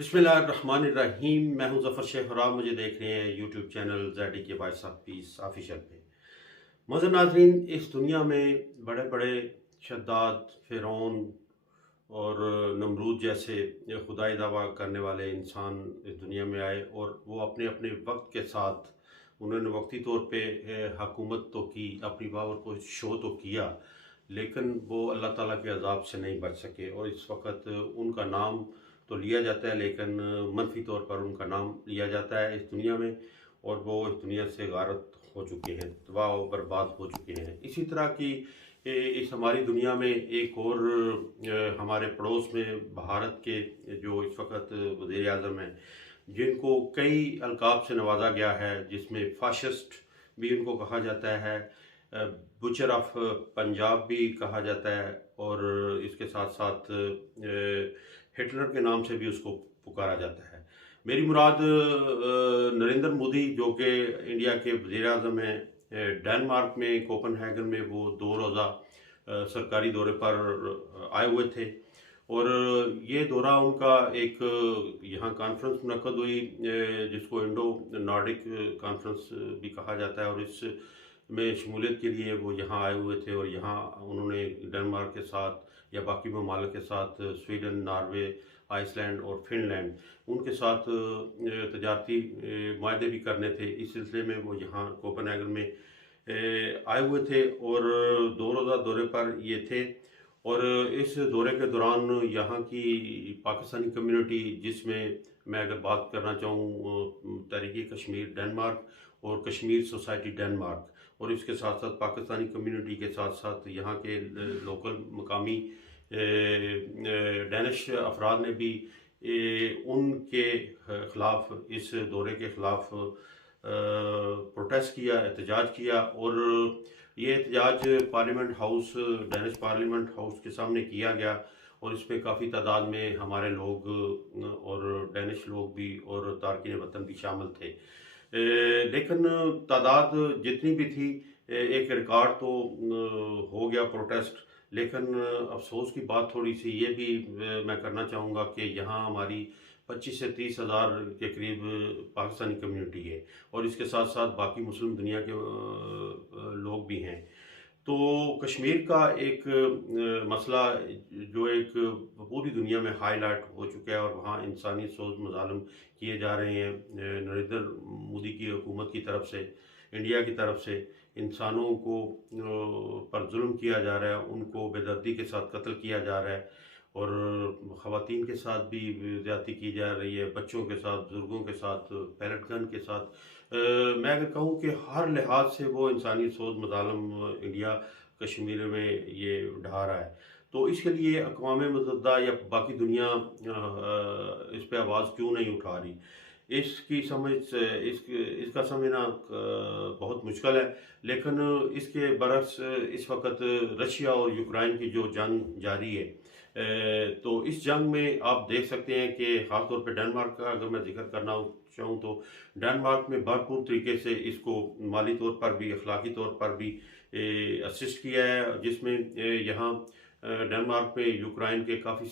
बिस्मिल्लाहिर्रहमानिर्रहीम। मैं हूं ज़फ़र शेख और आप मुझे देख रहे हैं यूट्यूब चैनल ज़ैडी के वॉइस ऑफ पीस ऑफिशियल पे। मज़र नाज़रीन, इस दुनिया में बड़े बड़े शद्दाद, फ़िरौन और नमरूद जैसे खुदाई दावा करने वाले इंसान इस दुनिया में आए और वो अपने अपने वक्त के साथ उन्होंने वक्ती तौर पे हकूमत तो की, अपनी पावर को शो तो किया, लेकिन वो अल्लाह ताला के अज़ाब से नहीं बच सके। और इस वक्त उनका नाम तो लिया जाता है, लेकिन मनफी तौर पर उनका नाम लिया जाता है इस दुनिया में, और वो इस दुनिया से गारत हो चुके हैं, तबाह व बर्बाद हो चुके हैं। इसी तरह की इस हमारी दुनिया में एक और हमारे पड़ोस में भारत के जो इस वक्त वज़ीर आज़म हैं, जिनको कई अलकाब से नवाजा गया है, जिसमें फाशिस्ट भी उनको कहा जाता है, बुचर ऑफ पंजाब भी कहा जाता है, और इसके साथ साथ हिटलर के नाम से भी उसको पुकारा जाता है। मेरी मुराद नरेंद्र मोदी, जो कि इंडिया के वज़ीर आज़म हैं, डेनमार्क में कोपेनहेगन में वो 2 रोज़ा सरकारी दौरे पर आए हुए थे। और ये दौरा उनका एक यहाँ कॉन्फ्रेंस मुनक़्क़द हुई, जिसको इंडो नॉर्डिक कॉन्फ्रेंस भी कहा जाता है, और इस में शमूलियत के लिए वो यहाँ आए हुए थे। और यहाँ उन्होंने डेनमार्क के साथ या बाकी ममालिक के साथ, स्वीडन, नॉर्वे, आइसलैंड और फिनलैंड, उनके साथ तजारती माहदे भी करने थे। इस सिलसिले में वो यहाँ कोपेनहेगन में आए हुए थे और 2 रोज़ा दौरे पर ये थे। और इस दौरे के दौरान यहाँ की पाकिस्तानी कम्युनिटी, जिसमें मैं अगर बात करना चाहूँ तहरीक कश्मीर डेनमार्क और कश्मीर सोसाइटी डेनमार्क, और इसके साथ साथ पाकिस्तानी कम्युनिटी के साथ साथ यहाँ के लोकल मकामी डैनिश अफराद ने भी उनके ख़िलाफ़, इस दौरे के ख़िलाफ़ प्रोटेस्ट किया, एहतजाज किया। और ये एहतजाज parliament house, Danish parliament house के सामने किया गया, और इसमें काफ़ी तादाद में हमारे लोग और डैनिश लोग भी और तारकीन वतन भी शामिल थे। लेकिन तादाद जितनी भी थी, एक रिकॉर्ड तो हो गया प्रोटेस्ट। लेकिन अफसोस की बात थोड़ी सी ये भी मैं करना चाहूँगा कि यहाँ हमारी 25 से 30 हज़ार के करीब पाकिस्तानी कम्युनिटी है, और इसके साथ साथ बाकी मुस्लिम दुनिया के लोग भी हैं। तो कश्मीर का एक मसला जो एक पूरी दुनिया में हाईलाइट हो चुका है, और वहाँ इंसानी सोच मज़ालिम किए जा रहे हैं नरेंद्र मोदी की हुकूमत की तरफ से, इंडिया की तरफ से। इंसानों को पर जुल्म किया जा रहा है, उनको बेदर्दी के साथ कत्ल किया जा रहा है, और ख़वातीन के साथ भी ज़्यादती की जा रही है, बच्चों के साथ, बुज़ुर्गों के साथ, पैलेट गन के साथ। मैं अगर कहूँ कि हर लिहाज से वो इंसानी सोच मज़ालिम इंडिया कश्मीर में ये ढा रहा है। तो इसके लिए अक़वाम मुत्तहिदा या बाकी दुनिया इस पे आवाज़ क्यों नहीं उठा रही? इसकी समझ इसका समझना बहुत मुश्किल है। लेकिन इसके बरक्स इस वक्त रशिया और यूक्रेन की जो जंग जारी है, तो इस जंग में आप देख सकते हैं कि ख़ास तौर पे डेनमार्क का अगर मैं ज़िक्र करना चाहूँ, तो डेनमार्क में भरपूर तरीके से इसको माली तौर पर भी, अखलाकी तौर पर भी असिस्ट किया है, जिसमें यहाँ डेनमार्क में यूक्रेन के काफ़ी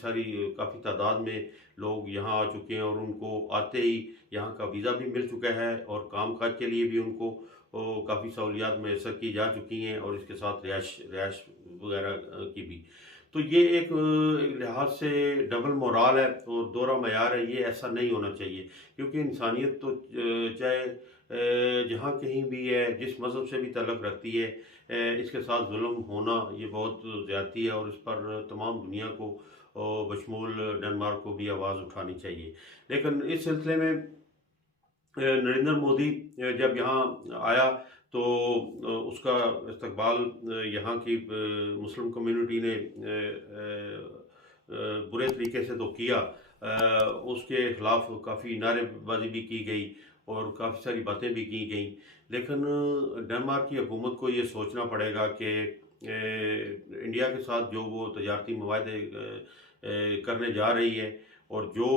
तादाद में लोग यहाँ आ चुके हैं, और उनको आते ही यहाँ का वीज़ा भी मिल चुका है, और काम काज के लिए भी उनको काफ़ी सहूलियात मैसर की जा चुकी हैं, और इसके साथ रिहाइश वगैरह की भी। तो ये एक लिहाज से डबल मोराल है और दोहरा मयार है। ये ऐसा नहीं होना चाहिए, क्योंकि इंसानियत तो चाहे जहाँ कहीं भी है, जिस मज़हब से भी तल्लुक़ रखती है, इसके साथ जुल्म होना ये बहुत ज़्यादती है, और इस पर तमाम दुनिया को बशमूल डेनमार्क को भी आवाज़ उठानी चाहिए। लेकिन इस सिलसिले में नरेंद्र मोदी जब यहाँ आया, तो उसका इस्तकबाल यहाँ की मुस्लिम कम्युनिटी ने बुरे तरीके से तो किया। उसके ख़िलाफ़ काफ़ी नारेबाजी भी की गई और काफ़ी सारी बातें भी की गई। लेकिन डेनमार्क की हुकूमत को ये सोचना पड़ेगा कि इंडिया के साथ जो वो तजारती मुआहदे करने जा रही है, और जो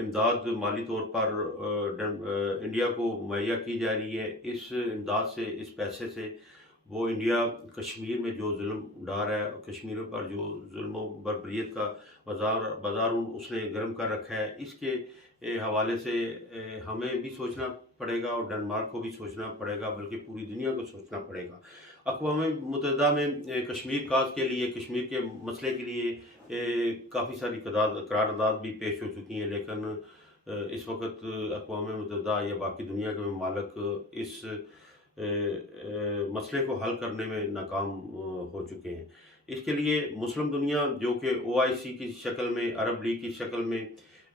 इमदाद माली तौर पर इंडिया को मुहैया की जा रही है, इस इमदाद से, इस पैसे से वो इंडिया कश्मीर में जो जुल्म डाल रहा है, कश्मीर पर जो जुल्म बरबरीत का बाजार उसने गर्म कर रखा है, इसके हवाले से हमें भी सोचना पड़ेगा और डेनमार्क को भी सोचना पड़ेगा, बल्कि पूरी दुनिया को सोचना पड़ेगा। अक़वाम मुत्तहिदा में कश्मीर काज के लिए, कश्मीर के मसले के लिए काफ़ी सारी करारदाद भी पेश हो चुकी हैं, लेकिन इस वक्त अक़वाम मुत्तहिदा या बाकी दुनिया के ममालिक इस मसले को हल करने में नाकाम हो चुके हैं। इसके लिए मुस्लिम दुनिया, जो कि OIC की शक्ल में, अरब लीग की शक्ल में,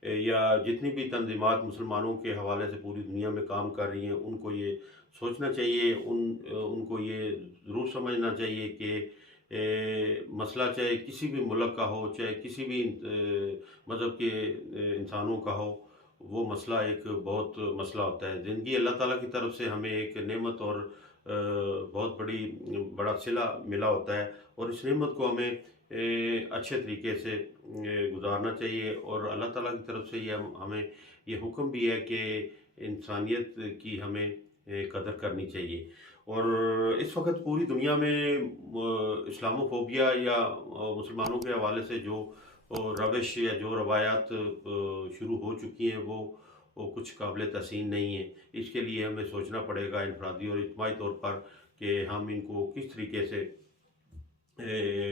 या जितनी भी तंजीमात मुसलमानों के हवाले से पूरी दुनिया में काम कर रही हैं, उनको ये सोचना चाहिए, उनको ये ज़रूर समझना चाहिए कि मसला चाहे किसी भी मुल्क का हो, चाहे किसी भी मज़हब के इंसानों का हो, वो मसला एक बहुत मसला होता है। ज़िंदगी अल्लाह ताला की तरफ से हमें एक नेमत और बहुत बड़ा सिला मिला होता है, और इस नेमत को हमें अच्छे तरीके से गुजारना चाहिए। और अल्लाह ताला की तरफ से ये हमें ये हुक्म भी है कि इंसानियत की हमें कदर करनी चाहिए। और इस वक्त पूरी दुनिया में इस्लामोफोबिया या मुसलमानों के हवाले से जो रविश या जो रवायात शुरू हो चुकी हैं, वो कुछ काबिल तहसीन नहीं है। इसके लिए हमें सोचना पड़ेगा इनफरादी और इज्तिमाई तौर पर कि हम इनको किस तरीके से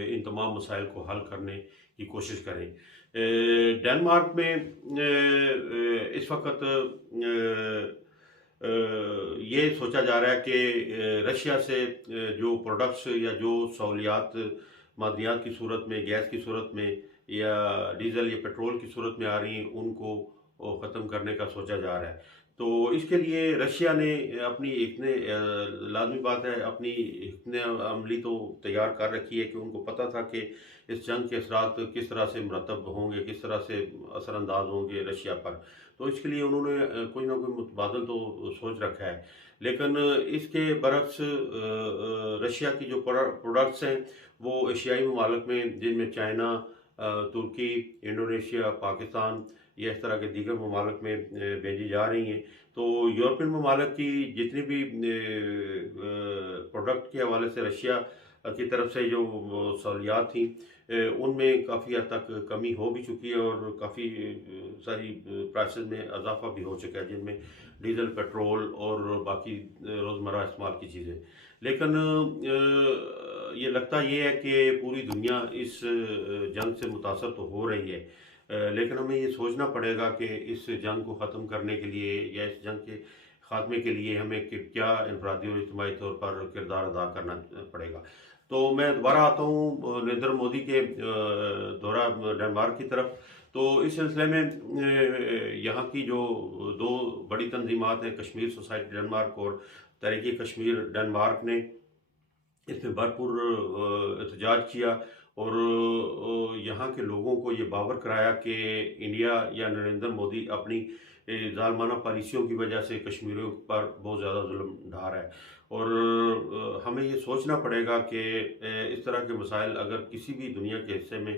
इन तमाम मसाइल को हल करने की कोशिश करें। डेनमार्क में इस वक्त ये सोचा जा रहा है कि रशिया से जो प्रोडक्ट्स या जो सहूलियात मादियात की सूरत में, गैस की सूरत में, या डीज़ल या पेट्रोल की सूरत में आ रही हैं, उनको ख़त्म करने का सोचा जा रहा है। तो इसके लिए रशिया ने अपनी लाज़मी बात है, अपनी इतने अमली तो तैयार कर रखी है कि उनको पता था कि इस जंग के असरात किस तरह से मरतब होंगे, किस तरह से असरअंदाज होंगे रशिया पर। तो इसके लिए उन्होंने कोई ना कोई मुतबादल तो सोच रखा है। लेकिन इसके बरक्स रशिया की जो प्रोडक्ट्स हैं, वो एशियाई ममालिक में, जिनमें चाइना, तुर्की, इंडोनेशिया, पाकिस्तान, या इस तरह के दीगर ममालिक में भेजी जा रही हैं। तो यूरोपियन ममालिक की जितनी भी प्रोडक्ट के हवाले से रशिया की तरफ से जो सहूलियात थी, उनमें काफ़ी हद तक कमी हो भी चुकी है, और काफ़ी सारी प्राइसेस में इजाफा भी हो चुका है, जिनमें डीज़ल, पेट्रोल और बाकी रोज़मर्रा इस्तेमाल की चीज़ें। लेकिन ये लगता ये है कि पूरी दुनिया इस जंग से मुतासर तो हो रही है, लेकिन हमें ये सोचना पड़ेगा कि इस जंग को ख़त्म करने के लिए या इस जंग के ख़ात्मे के लिए हमें क्या इनफरादी और इज्तिमाई तौर पर किरदार अदा करना पड़ेगा। तो मैं दोबारा आता हूँ नरेंद्र मोदी के दौरा डेनमार्क की तरफ। तो इस सिलसिले में यहाँ की जो दो बड़ी तंजीमात हैं, कश्मीर सोसाइटी डेनमार्क और तहरीक कश्मीर डेनमार्क ने इसमें भरपूर एहतजाज किया, और यहाँ के लोगों को ये बावर कराया कि इंडिया या नरेंद्र मोदी अपनी जालमाना पॉलिसियों की वजह से कश्मीरियों पर बहुत ज़्यादा जुल्म ढा रहा है। और हमें ये सोचना पड़ेगा कि इस तरह के मसाइल अगर किसी भी दुनिया के हिस्से में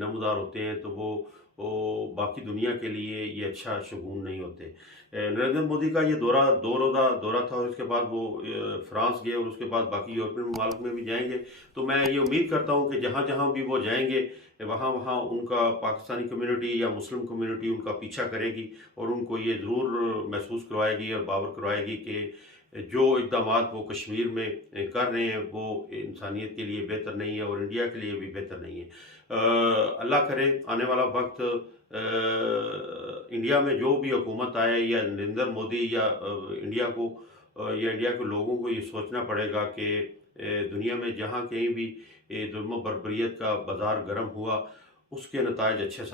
नमूदार होते हैं, तो वो बाकी दुनिया के लिए ये अच्छा शगुन नहीं होते। नरेंद्र मोदी का ये दौरा 2 रोज़ा दौरा था, और उसके बाद वो फ्रांस गए, और उसके बाद बाकी यूरोपियन ममालिक में भी जाएंगे। तो मैं ये उम्मीद करता हूँ कि जहाँ जहाँ भी वो जाएंगे, वहाँ उनका पाकिस्तानी कम्युनिटी या मुस्लिम कम्युनिटी उनका पीछा करेगी, और उनको ये ज़रूर महसूस करवाएगी और बावर करवाएगी कि जो इक़दामात वो कश्मीर में कर रहे हैं, वो इंसानियत के लिए बेहतर नहीं है, और इंडिया के लिए भी बेहतर नहीं है। अल्लाह करे आने वाला वक्त इंडिया में जो भी हुकूमत आए, या नरेंद्र मोदी, या इंडिया को या इंडिया के लोगों को ये सोचना पड़ेगा कि दुनिया में जहाँ कहीं भी जुल्म बरबरीत का बाजार गर्म हुआ, उसके नतायज अच्छे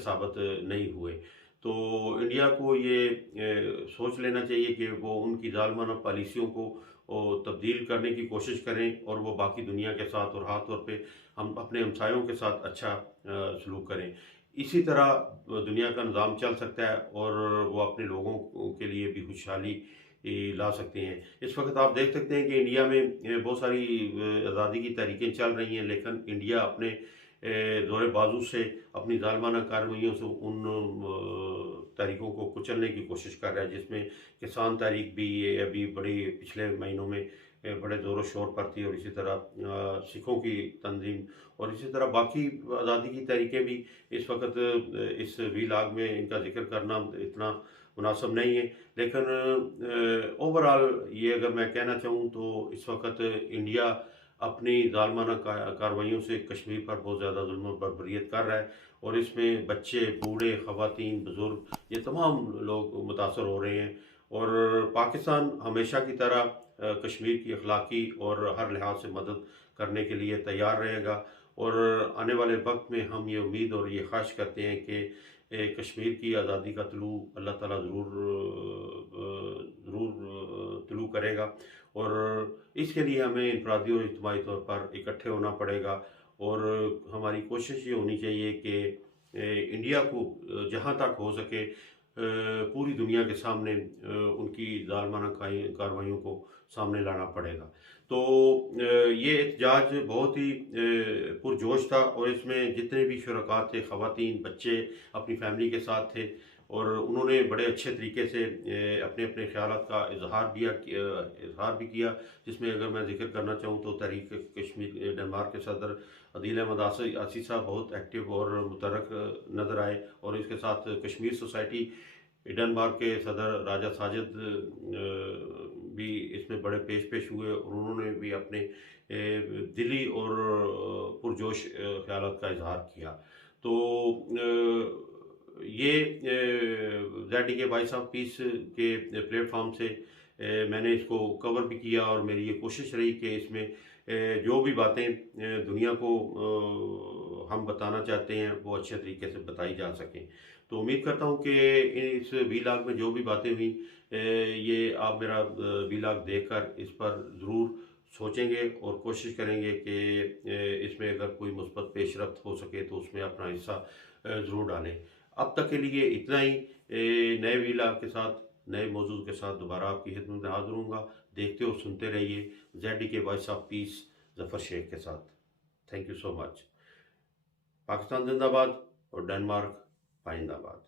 साबित नहीं हुए। तो इंडिया को ये सोच लेना चाहिए कि वो उनकी जालमाना पॉलिसियों को तब्दील करने की कोशिश करें, और वो बाकी दुनिया के साथ और ख़ास तौर पे हम अपने हमसायों के साथ अच्छा सलूक करें। इसी तरह दुनिया का निज़ाम चल सकता है, और वो अपने लोगों के लिए भी खुशहाली ला सकते हैं। इस वक्त आप देख सकते हैं कि इंडिया में बहुत सारी आज़ादी की तहरीकें चल रही हैं, लेकिन इंडिया अपने ज़ोर बाजू से, अपनी जालमाना कार्रवाइयों से उन तहरीकों को कुचलने की कोशिश कर रहा है, जिसमें किसान तहरीक भी ये अभी बड़ी पिछले महीनों में बड़े ज़ोर शोर पर थी, और इसी तरह सिखों की तंजीम और इसी तरह बाकी आज़ादी की तहरीकें भी इस वक्त इस वीलाग में इनका जिक्र करना इतना मुनासिब नहीं है। लेकिन ओवरऑल ये अगर मैं कहना चाहूँ तो इस वक्त इंडिया अपनी ज़ालिमाना कार्रवाइयों से कश्मीर पर बहुत ज़्यादा जुल्म और बर्बरियत कर रहा है, और इसमें बच्चे, बूढ़े, ख़वातीन, बुज़ुर्ग ये तमाम लोग मुतासर हो रहे हैं। और पाकिस्तान हमेशा की तरह कश्मीर की अखलाकी और हर लिहाज से मदद करने के लिए तैयार रहेगा, और आने वाले वक्त में हम ये उम्मीद और ये ख्वाहिश करते हैं कि कश्मीर की आज़ादी का तुलू अल्लाह ताला ज़रूर तुलू करेगा, और इसके लिए हमें इनफरादी और इज्तिमाई तौर पर इकट्ठे होना पड़ेगा। और हमारी कोशिश ये होनी चाहिए कि इंडिया को जहाँ तक हो सके पूरी दुनिया के सामने उनकी ज़ालिमाना कार्रवाइयों को सामने लाना पड़ेगा। तो ये एहतजाज बहुत ही पुरजोश था, और इसमें जितने भी शुरका थे, ख़वातीन, बच्चे अपनी फैमिली के साथ थे, और उन्होंने बड़े अच्छे तरीके से अपने अपने ख़यालात का इज़हार भी किया, जिसमें अगर मैं ज़िक्र करना चाहूँ तो तहरीक कश्मीर डेनमार्क के सदर अदील अहमद आसी साहब बहुत एक्टिव और मुतहर्रिक नज़र आए, और इसके साथ कश्मीर सोसाइटी डेनमार्क के सदर राजा साजिद भी इसमें बड़े पेश हुए, और उन्होंने भी अपने दिली और पुरजोश ख्यालात का इजहार किया। तो ये ZDK वॉइस ऑफ पीस के प्लेटफॉर्म से मैंने इसको कवर भी किया, और मेरी ये कोशिश रही कि इसमें जो भी बातें दुनिया को हम बताना चाहते हैं वो अच्छे तरीके से बताई जा सकें। तो उम्मीद करता हूँ कि इस वीलाग में जो भी बातें हुई ये आप मेरा वीलाग देखकर इस पर ज़रूर सोचेंगे, और कोशिश करेंगे कि इसमें अगर कोई मुस्बत पेशरफ्त हो सके तो उसमें अपना हिस्सा ज़रूर डालें। अब तक के लिए इतना ही। नए वीलाग के साथ, नए मौजूद के साथ दोबारा आपकी खिदमत में हाज़िर होऊंगा। देखते और सुनते रहिए ZDK voice of peace Zafar Shaikh के साथ। Thank you so much. Pakistan जिंदाबाद और डेनमार्क पाइंदाबाद।